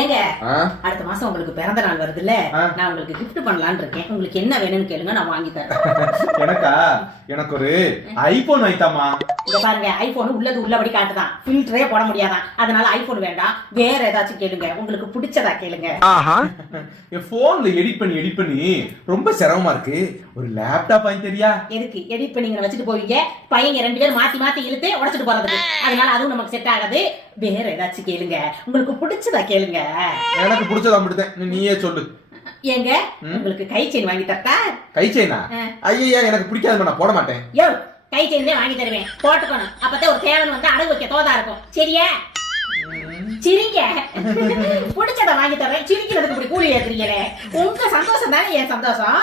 ஏங்க அடுத்த மாசம் உங்களுக்கு பிறந்த நாள் வருதுல்ல, நான் உங்களுக்கு gift பண்ணலாம்னு இருக்கேன். உங்களுக்கு என்ன வேணும்னு கேளுங்க, நான் வாங்கி தரேன். எனக்கா? எனக்கு ஒரு ஐபோன் ஐத்தாமா. இங்க பாருங்க, ஐபோன் உள்ளபடி காட்டுதான், ஃபில்டரே போட முடியாதான். அதனால ஐபோன் வேண்டாம், வேற ஏதாச்சும் கேளுங்க, உங்களுக்கு பிடிச்சதா கேளுங்க. என் போன்ல எடிட் பண்ணி ரொம்ப சிரமமா இருக்கு. ஒரு லேப்டாப் வாங்கி தெரியா? எதுக்கு எடிட் பண்ணி வச்சுட்டு போவீங்க? பையங்க 2 பேரும் மாத்தி இழுத்து உடைச்சிட்டு போறதுக்கு. அதனால அதுவும் நமக்கு செட் ஆகாது. வேற ஏதாச்சும் கேளுங்க, உங்களுக்கு பிடிச்சதா கேளுங்க. எனக்கு பிடிச்சதா மட்டும் நீயே சொல்லு. ஏங்க உங்களுக்கு கை செயின் வாங்கி தரட்டா? கை செயினா? ஐயா எனக்கு பிடிக்காது, நான் போட மாட்டேன். யோ, கை செயின் தான் வாங்கி தருவேன், போட்டுக்கணும். அப்பதான் ஒரு தேவன் வந்து அடகு வைக்க தோதா இருக்கும். சரியா? சிரிங்க. பிடிச்சத வாங்கி தரேன், சிரிக்கிறதுக்கு இப்படி கூலி ஏத்துறீங்களே. உங்க சந்தோஷம் தானே என் சந்தோஷம்.